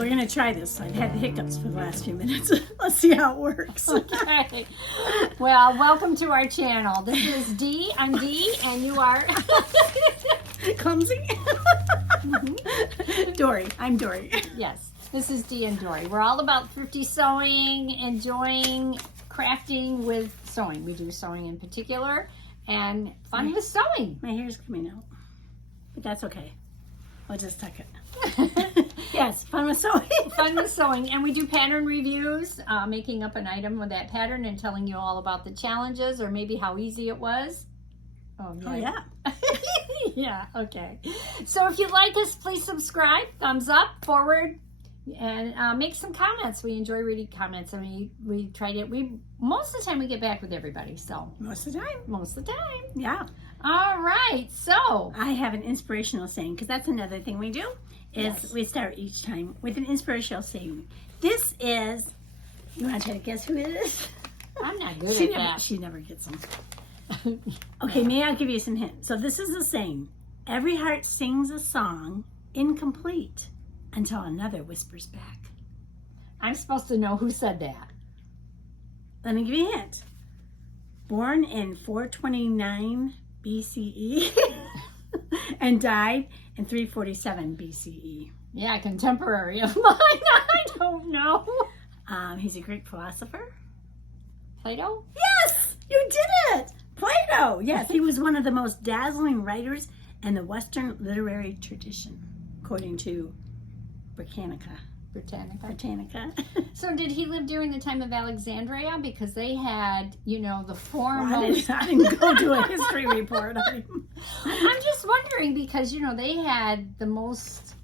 we're going to try this. I've had the hiccups for the last few minutes. Let's see how it works. Okay. Well, welcome to our channel. This is Dee. I'm Dee, and you are... Clumsy? Dory. I'm Dory. Yes, this is Dee and Dory. We're all about thrifty sewing, enjoying crafting with sewing. We do sewing in particular, and fun with sewing. My hair's coming out, but that's okay. I'll just tuck it. Yes, fun with sewing. Fun with sewing, and we do pattern reviews, making up an item with that pattern and telling you all about the challenges or maybe how easy it was. Oh yeah. Yeah, okay. So if you like us, please subscribe, thumbs up, forward, and make some comments. We enjoy reading comments, and we try to, most of the time we get back with everybody, so. Most of the time. Most of the time. Yeah. All right, so. I have an inspirational saying, because that's another thing we do, is Yes. we start each time with an inspirational saying. This is, you want to try to guess who it is? I'm not good at that. She never gets them. Okay, maybe I'll give you some hints. So this is a saying. Every heart sings a song incomplete until another whispers back. I'm supposed to know who said that. Let me give you a hint. Born in 429 BCE and died in 347 BCE. Yeah, contemporary of mine. I don't know. He's a Greek philosopher. Plato? Yes, you did it. Plato. Yes, he was one of the most dazzling writers in the Western literary tradition, according to Britannica. Britannica. So did he live during the time of Alexandria? Because they had, you know, the foremost... I didn't go to a history report. I'm just wondering because, you know, they had the most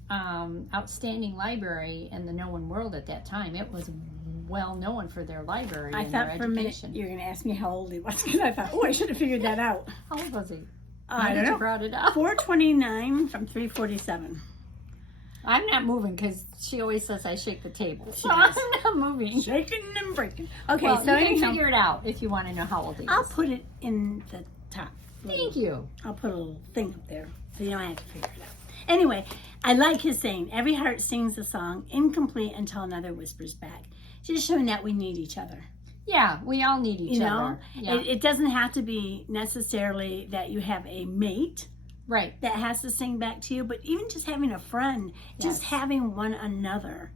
outstanding library in the known world at that time. It was well known for their library I and their thought for a minute education. you were going to ask me how old he was, because I thought, oh, I should have figured that out. How old was he? I don't You know. brought it up. 429 from 347. I'm not moving because she always says I shake the table. So does. I'm not moving. Shaking and breaking. Okay, Well, so you can anyhow, figure it out if you want to know how old he is. I'll put it in the top. Thank you. I'll put a little thing up there so you don't have to figure it out. Anyway, I like his saying, every heart sings a song incomplete until another whispers back. Just showing that we need each other. Yeah, we all need each You know, other. Yeah. it doesn't have to be necessarily that you have a mate Right. that has to sing back to you, but even just having a friend, just Yes. having one another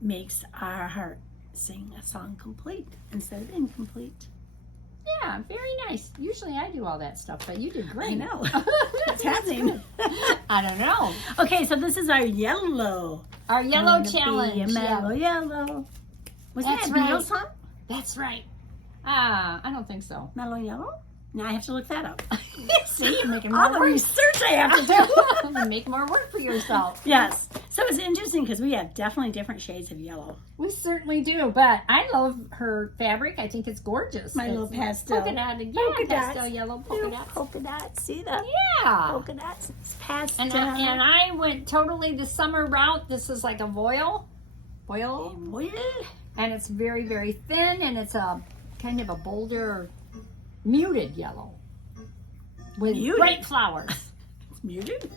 makes our heart sing a song complete instead of incomplete. Yeah, very nice. Usually I do all that stuff, but you did great. I know. What's happening? I don't know. Okay, so this is our yellow. Our yellow Gonna be challenge. a mellow Yeah. yellow. Was That's that a Beatles right. song? That's right. I don't think so. Mellow yellow? Now I have to look that up. See, you're making All more the work. research I have to do. You make more work for yourself. Yes. So it's interesting because we have definitely different shades of yellow. We certainly do, but I love her fabric. I think it's gorgeous. My It's little pastel. polka dot, yeah, Polka pastel dots. yellow polka Little dots. polka dots. See that? Yeah. Polka dots. It's pastel. And I went totally the summer route. This is like a voile, and it's very, very thin, and it's a kind of a bolder, muted yellow with Muted? bright flowers. It's muted.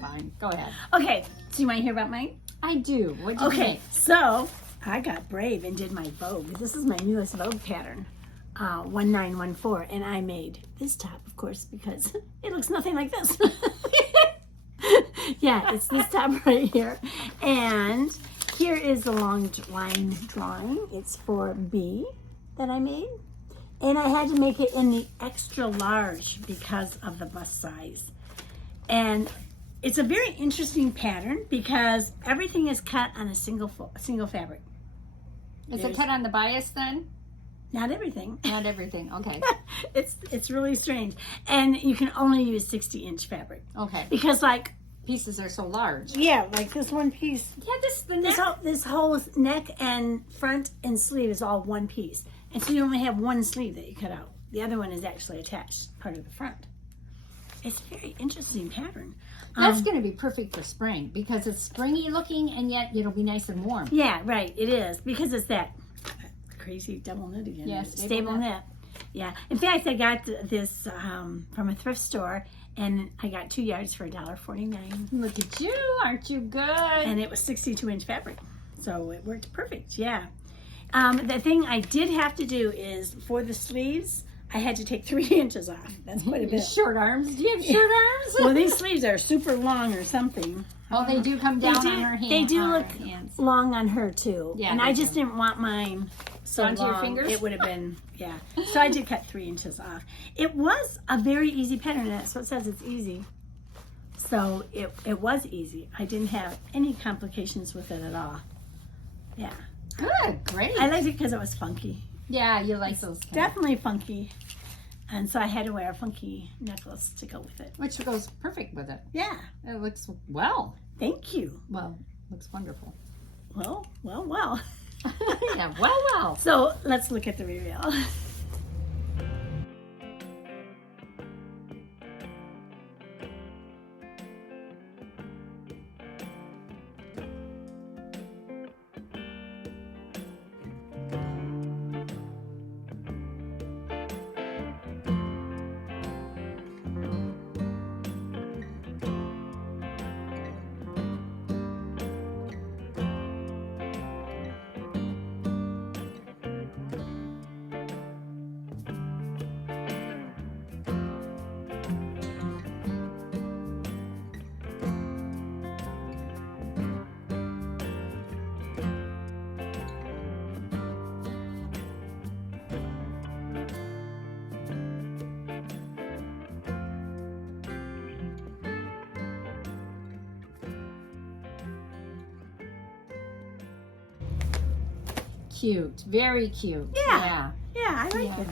Fine, go ahead. Okay. So you want to hear about mine? I do. What do you Okay. think? So I got brave and did my Vogue. This is my newest Vogue pattern. 1914, and I made this top, of course, because it looks nothing like this. Yeah, it's this top right here. And here is the long line drawing. It's for B that I made. And I had to make it in the extra large because of the bust size. And it's a very interesting pattern because everything is cut on a single fabric. Is it cut on the bias then? Not everything. Not everything. Okay. It's really strange. And you can only use 60-inch fabric. Okay. Because like, Pieces are so large. yeah, like this one piece, Yeah, the neck. this whole neck and front and sleeve is all one piece. And so you only have one sleeve that you cut out. The other one is actually attached, part of the front. It's a very interesting pattern. That's going to be perfect for spring because it's springy looking and yet it'll be nice and warm. Yeah, right, it is. Because it's that crazy double knit again. Yes, Stable knit. Yeah. In fact, I got this from a thrift store, And I got 2 yards for $1.49. Look at you. Aren't you good? And it was 62-inch fabric. So it worked perfect, yeah. The thing I did have to do is for the sleeves, I had to take 3 inches off. That's quite a bit. Short arms. Do you have short arms? Well, these sleeves are super long or something. Oh, they do come down on her hands. They do look long on her too. Yeah, and I just didn't want mine so down to your long. fingers? It would have been, yeah. So I did cut 3 inches off. It was a very easy pattern, and so it says it's easy. So it was easy. I didn't have any complications with it at all. Yeah. Good, great. I liked it because it was funky. Yeah, you like those. Definitely funky. And so I had to wear a funky necklace to go with it. Which goes perfect with it. Yeah. It looks well. Thank you. Well, looks wonderful. Well. Yeah, well. So let's look at the reveal. Cute, very cute. Yeah, I like it.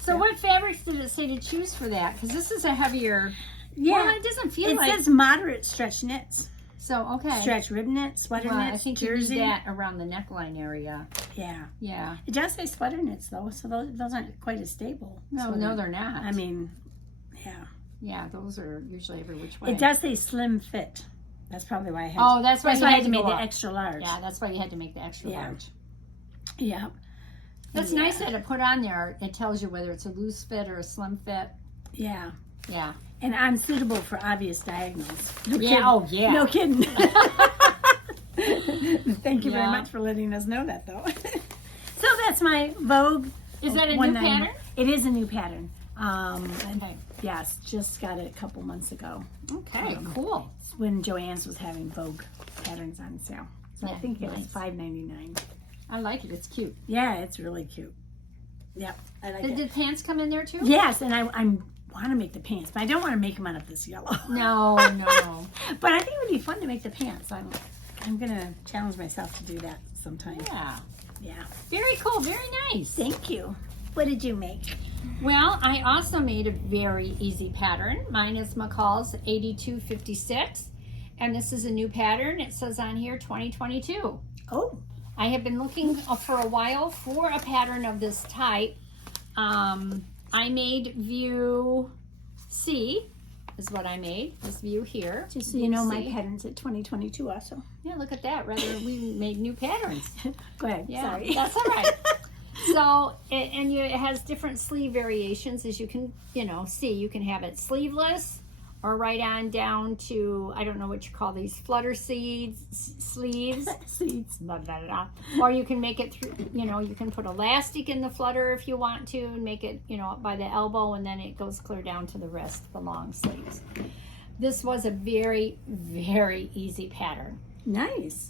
So what fabrics did it say to choose for that? Because this is a heavier. Yeah, Well, it doesn't feel it like. says moderate stretch knits. So okay. Stretch rib knits, sweater Well, knits, I think jersey. you need that around the neckline area. Yeah. Yeah. It does say sweater knits though, so those aren't quite as stable. No, they're not. I mean, yeah. Yeah, those are usually every which way. It does say slim fit. That's probably why I had. Oh, that's why I had to make go the up. extra large. Yeah, that's why you had to make the extra Yeah. large. Yeah. That's nice that it put on there. It tells you whether it's a loose fit or a slim fit. Yeah. Yeah. And I'm suitable for obvious diagonals. No Yeah. kidding. Oh, yeah. No kidding. Thank you very Yeah. much for letting us know that, though. So that's my Vogue. Is that a new 190. pattern? It is a new pattern. Okay. Yes, just got it a couple months ago Okay. Cool. when Joann's was having Vogue patterns on sale. So I Yeah, think it was nice. $5.99. I like it. It's cute. Yeah, it's really cute. Yep, I like Did it. the pants come in there too? Yes, and I want to make the pants, but I don't want to make them out of this yellow. No. But I think it would be fun to make the pants. I'm gonna challenge myself to do that sometime. Yeah. Yeah. Very cool. Very nice. Thank you. What did you make? Well, I also made a very easy pattern. Mine is McCall's 8256. And this is a new pattern. It says on here 2022. Oh. I have been looking for a while for a pattern of this type. I made view C is what I made. This view here. Just so you know, my pattern's at 2022 also. Yeah, look at that. Rather, we made new patterns. Go ahead. Yeah, Sorry. that's all right. So, it has different sleeve variations, as you can, see. You can have it sleeveless or right on down to, I don't know what you call these, flutter sleeves. Seeds. Blah, blah, blah. Or you can make it through, you can put elastic in the flutter if you want to and make it, up by the elbow, and then it goes clear down to the wrist, the long sleeves. This was a very, very easy pattern. Nice.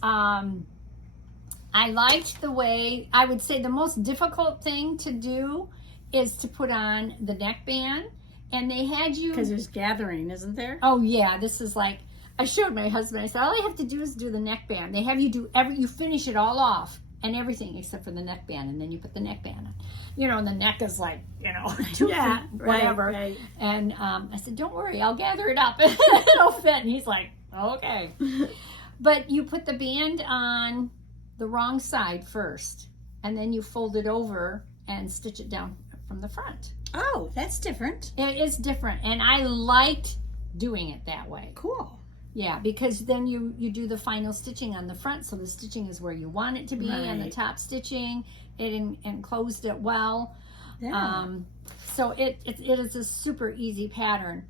I liked the way, I would say the most difficult thing to do is to put on the neckband. And they had you... Because there's gathering, isn't there? Oh, yeah. This is like... I showed my husband. I said, all I have to do is do the neckband. They have you do you finish it all off and everything except for the neckband. And then you put the neckband on. And the neck is like, 2 feet, whatever. Right. And I said, don't worry. I'll gather it up. It'll fit. And he's like, okay. But you put the band on the wrong side first. And then you fold it over and stitch it down from the front. Oh, that's different. It is different, and I liked doing it that way. Cool. Yeah, because then you do the final stitching on the front, so the stitching is where you want it to be, and the top stitching, it enclosed it well. Yeah. So it is a super easy pattern.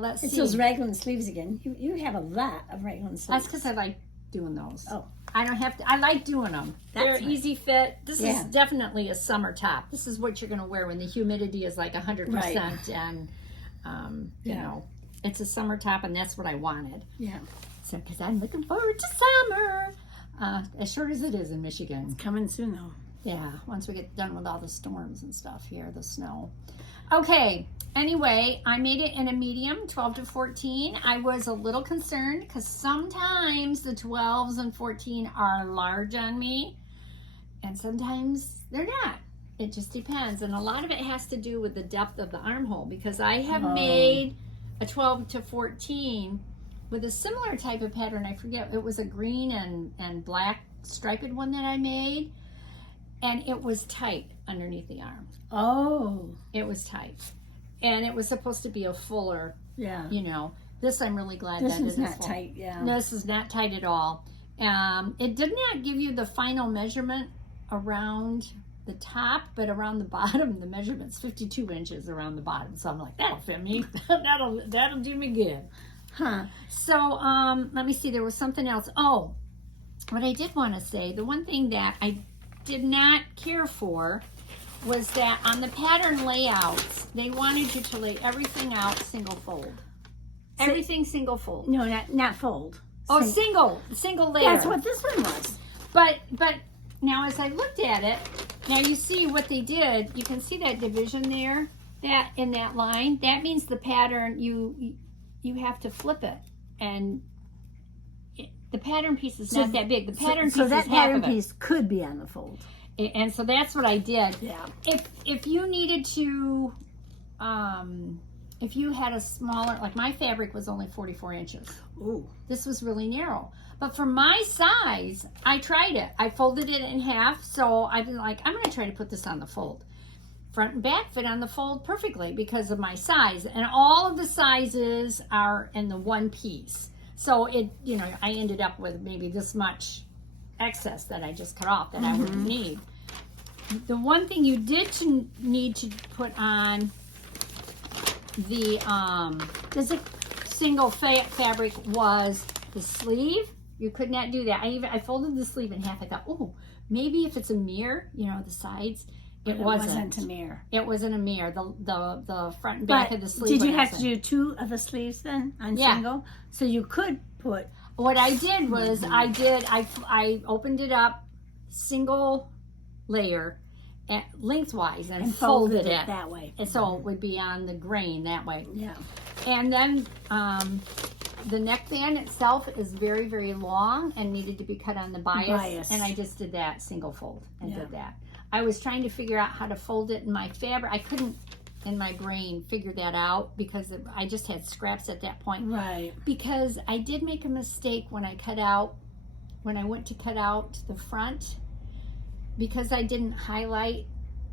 Let's It's see. those raglan sleeves again. You have a lot of raglan sleeves. That's because I like doing those. Oh. I don't have to. I like doing them. They're That's nice. easy fit. This Yeah. is definitely a summer top. This is what you're going to wear when the humidity is like 100%, and you know, it's a summer top, and that's what I wanted. Yeah. So, because I'm looking forward to summer, as short as it is in Michigan. Coming soon though. Yeah, once we get done with all the storms and stuff here, the snow. Okay, anyway, I made it in a medium, 12 to 14. I was a little concerned because sometimes the 12s and 14 are large on me, and sometimes they're not. It just depends, and a lot of it has to do with the depth of the armhole, because I have made a 12 to 14 with a similar type of pattern. I forget, it was a green and black striped one that I made. And it was tight underneath the arm. Oh. It was tight. And it was supposed to be a fuller, Yeah. you know. This I'm really glad This that one's it is not full. tight, yeah. No, this is not tight at all. It did not give you the final measurement around the top, but around the bottom, the measurement's 52 inches around the bottom. So I'm like, that'll fit me. that'll do me good. Huh. So let me see, there was something else. Oh, what I did want to say, the one thing that I did not care for was that on the pattern layouts, they wanted you to lay everything out single fold. Everything single fold. No, not fold. Oh, single layer. That's what this one was. But now as I looked at it, now you see what they did. You can see that division there, that in that line. That means the pattern, you have to flip it, and the pattern piece is not that big. The pattern piece so is that half pattern of it. piece could be on the fold. And so that's what I did. Yeah. If you needed to, if you had a smaller, like my fabric was only 44 inches. Ooh. This was really narrow. But for my size, I tried it. I folded it in half. So I've been like, I'm going to try to put this on the fold. Front and back fit on the fold perfectly because of my size. And all of the sizes are in the one piece. So it, you know, I ended up with maybe this much excess that I just cut off that I wouldn't need. The one thing you did need to put on the single fabric was the sleeve. You could not do that. I folded the sleeve in half. I thought, oh, maybe if it's a mirror, you know, the sides. It wasn't a mirror. It wasn't a mirror. The front and back of the sleeve. Did you have to do two of the sleeves then on single? So you could put. What I did was I opened it up single layer lengthwise and folded it that way. And so it would be on the grain that way. Yeah. And then the neckband itself is very, very long and needed to be cut on the bias. And I just did that single fold and did that. I was trying to figure out how to fold it in my fabric. I couldn't, in my brain, figure that out because I just had scraps at that point. Right. Because I did make a mistake when I went to cut out the front, because I didn't highlight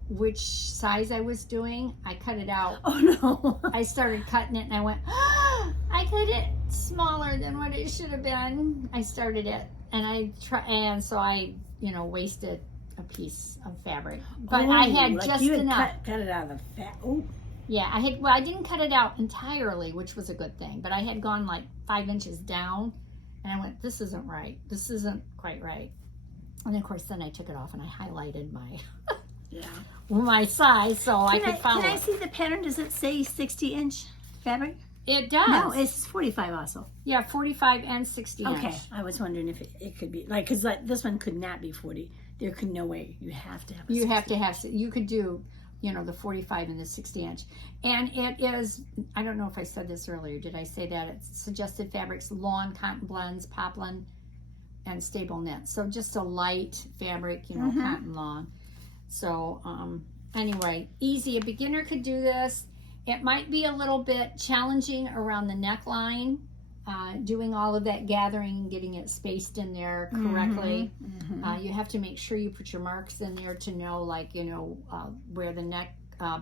which size I was doing. I cut it out. Oh no. I started cutting it and I went, I cut it smaller than what it should have been. I started it and so I, wasted a piece of fabric, but I had just enough. Cut it out of the fat. Oh. Yeah, I didn't cut it out entirely, which was a good thing, but I had gone like 5 inches down and I went, this isn't right. This isn't quite right. And of course, then I took it off and I highlighted my size so I could follow. Can I see the pattern? Does it say 60-inch fabric? It does. No, it's 45 also. Yeah, 45 and 60 Okay, inch. I was wondering if it could be, because this one could not be 40. There could no way. You have to have You could do, the 45 and the 60 inch. And it is, I don't know if I said this earlier. Did I say that? It's suggested fabrics, lawn, cotton blends, poplin, and stable knit. So just a light fabric, cotton lawn. So anyway, easy. A beginner could do this. It might be a little bit challenging around the neckline, doing all of that gathering and getting it spaced in there correctly. You have to make sure you put your marks in there to know, where the neck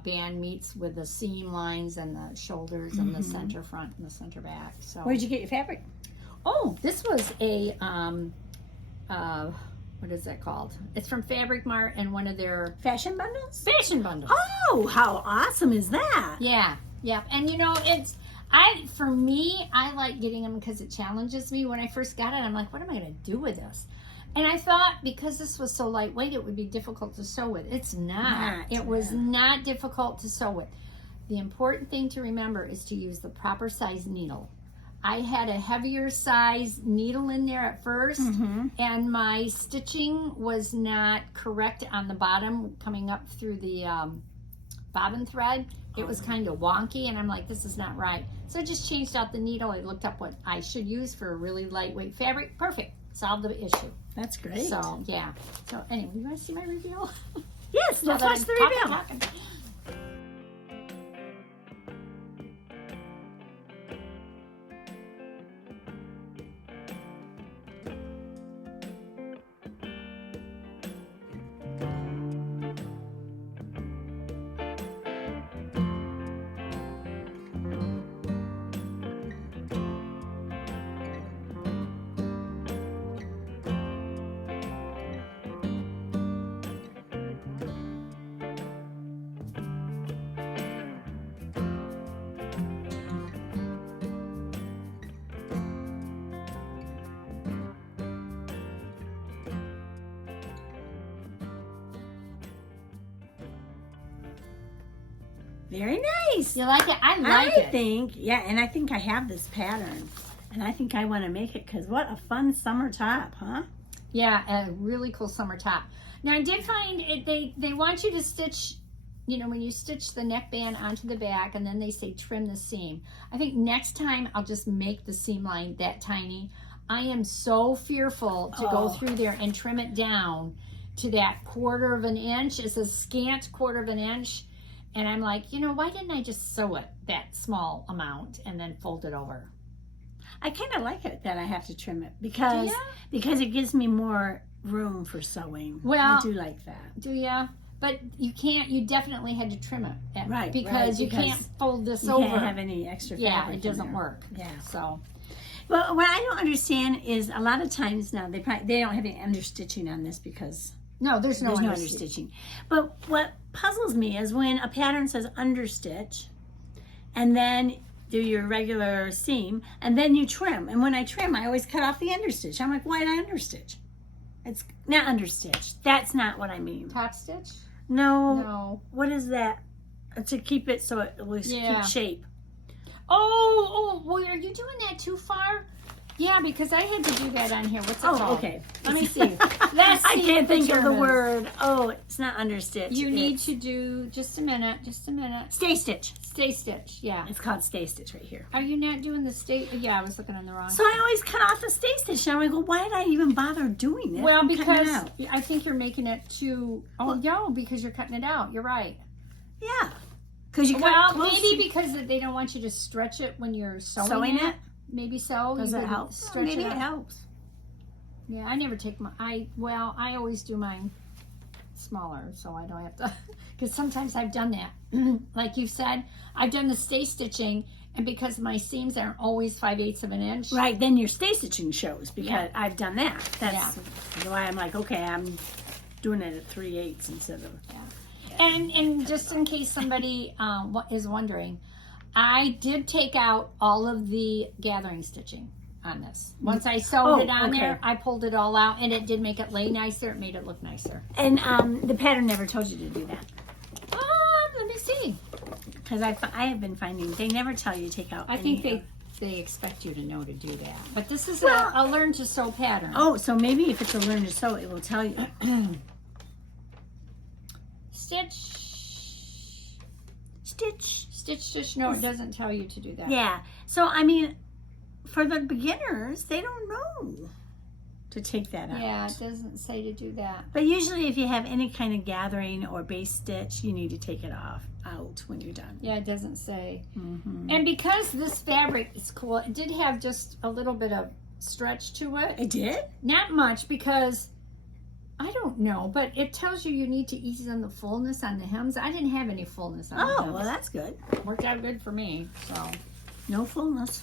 band meets with the seam lines and the shoulders and the center front and the center back. So Where'd you get your fabric? Oh, this was a what is that called? It's from FabricMart and one of their fashion bundles. Fashion bundles. Oh, how awesome is that? Yeah. And For me, I like getting them because it challenges me. When I first got it, I'm like, what am I going to do with this? And I thought because this was so lightweight, it would be difficult to sew with. It's not. It was not difficult to sew with. The important thing to remember is to use the proper size needle. I had a heavier size needle in there at first, and my stitching was not correct on the bottom coming up through the bobbin thread. It was kind of wonky, and I'm like, this is not right. So I just changed out the needle. I looked up what I should use for a really lightweight fabric. Perfect. Solved the issue. That's great. So, yeah. So, anyway, you want to see my reveal? Yes, let's watch the reveal. Very nice. You like it? I like it. I think, yeah, and I think I have this pattern. And I think I want to make it because what a fun summer top, huh? Yeah, a really cool summer top. Now, I did find it, they want you to stitch, you know, when you stitch the neckband onto the back, and then they say trim the seam. I think next time I'll just make the seam line that tiny. I am so fearful to go through there and trim it down to that 1/4 of an inch. It's a scant 1/4 of an inch. And I'm like, you know, why didn't I just sew it that small amount and then fold it over? I kind of like it that I have to trim it because it gives me more room for sewing. Well, I do like that. Do ya? But you can't. You definitely had to trim it, right? Because you can't fold this over. You can't have any extra fabric. Yeah, it doesn't work. Yeah. So, well, what I don't understand is a lot of times now they don't have any understitching on this because no, there's no understitching. But what puzzles me is when a pattern says understitch, and then do your regular seam, and then you trim. And when I trim, I always cut off the understitch. I'm like, why did I understitch? It's not understitch. That's not what I mean. Top stitch? No. What is that? To keep it so it will keep shape. Oh, well, are you doing that too far? Yeah, because I had to do that on here. What's it called? Okay. Let me see. I can't think of the word. Oh, it's not understitch. You need to do, just a minute. Stay stitch. Stay stitch, yeah. It's called stay stitch right here. Are you not doing the stay? Yeah, I was looking on the wrong. So I always cut off the stay stitch. And I'm like, well, why did I even bother doing this? Well, because I think you're making it too, because you're cutting it out. You're right. Yeah. Because you maybe because they don't want you to stretch it when you're sewing it. Maybe so. Does that help? Maybe it helps. Yeah, I never take I always do mine smaller so I don't have to, because sometimes I've done that. Like you said, I've done the stay stitching, and because my seams aren't always 5/8 of an inch. Right, then your stay stitching shows because I've done that. That's why I'm like, okay, I'm doing it at 3/8 instead of. Yeah. And just in case somebody is wondering, I did take out all of the gathering stitching on this. Once I sewed it on there, I pulled it all out, and it did make it lay nicer. It made it look nicer. And the pattern never told you to do that. Let me see. Because I have been finding they never tell you to take out. I think they expect you to know to do that. But this is a learn to sew pattern. Oh, so maybe if it's a learn to sew, it will tell you. Stitch. No, it doesn't tell you to do that. Yeah. So, I mean, for the beginners, they don't know to take that out. Yeah, it doesn't say to do that. But usually if you have any kind of gathering or base stitch, you need to take it out when you're done. Yeah, it doesn't say. Mm-hmm. And because this fabric is cool, it did have just a little bit of stretch to it. It did? Not much, because I don't know, but it tells you need to ease on the fullness on the hems. I didn't have any fullness on the hems. Oh, well, that's good. Worked out good for me, so. No fullness.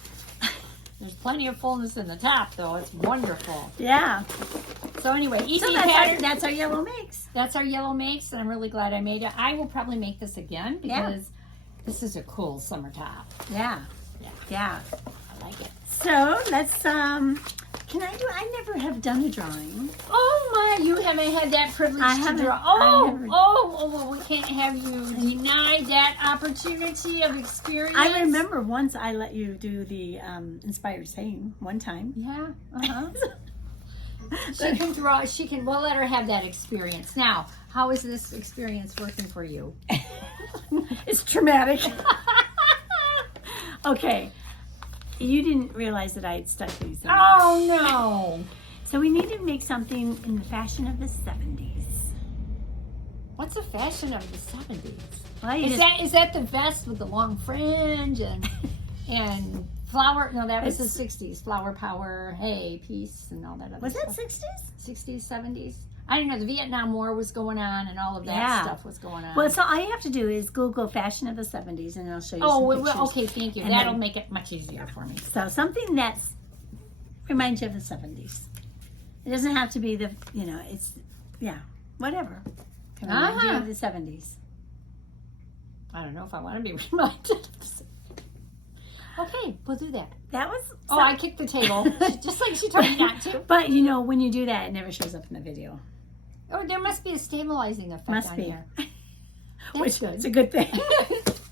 There's plenty of fullness in the top, though. It's wonderful. Yeah. So anyway, easy pattern. That's our yellow makes. That's our yellow makes, and I'm really glad I made it. I will probably make this again because this is a cool summer top. Yeah. Yeah. I like it. So let's, I never have done a drawing. Oh my, you haven't had that privilege I to haven't. draw. Well, we can't have you deny that opportunity of experience. I remember once I let you do the inspired saying one time. Yeah, She can draw, we'll let her have that experience. Now, how is this experience working for you? It's traumatic. Okay. You didn't realize that I had stuck these in. Oh no. So we need to make something in the fashion of the 70s. What's the fashion of the 70s? Well, Is that the vest with the long fringe and flower? No, that was the 60s. Flower power, hey, peace, and all that other was stuff. that 60s? 60s, 70s? I don't know. The Vietnam War was going on and all of that stuff was going on. Well, so all you have to do is Google fashion of the 70s and it'll show you some pictures. Okay, thank you. And That'll then- make it much easier for me. So something that reminds you of the 70s. It doesn't have to be it's, whatever. Can remind you of the 70s. I don't know if I want to be reminded. Okay, we'll do that. That was... I kicked the table, just like she told me not to. But, when you do that, it never shows up in the video. Oh, there must be a stabilizing effect on here. Which good. is a good thing.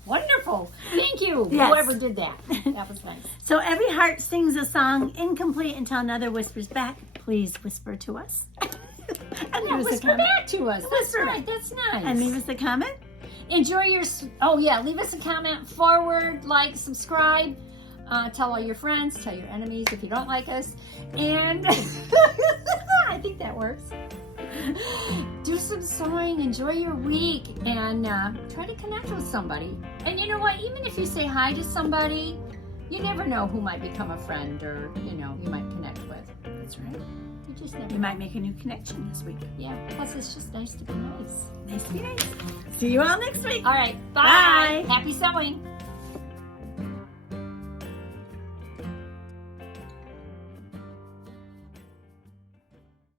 Wonderful. Thank you, Yes. whoever did that. That was nice. So every heart sings a song incomplete until another whispers back. Please whisper to us. And leave us a Whisper comment. back to us. That's Whisper right. back. That's nice. And leave us a comment. Enjoy your... leave us a comment, forward, like, subscribe. Tell all your friends, tell your enemies if you don't like us. And I think that works. Do some sewing, enjoy your week, and try to connect with somebody. And you know what? Even if you say hi to somebody, you never know who might become a friend or, you might connect with. That's right. You just never You might make a new connection this week. Yeah, plus it's just nice to be nice. Nice to be nice. See you all next week. All right, bye. Bye. Happy sewing.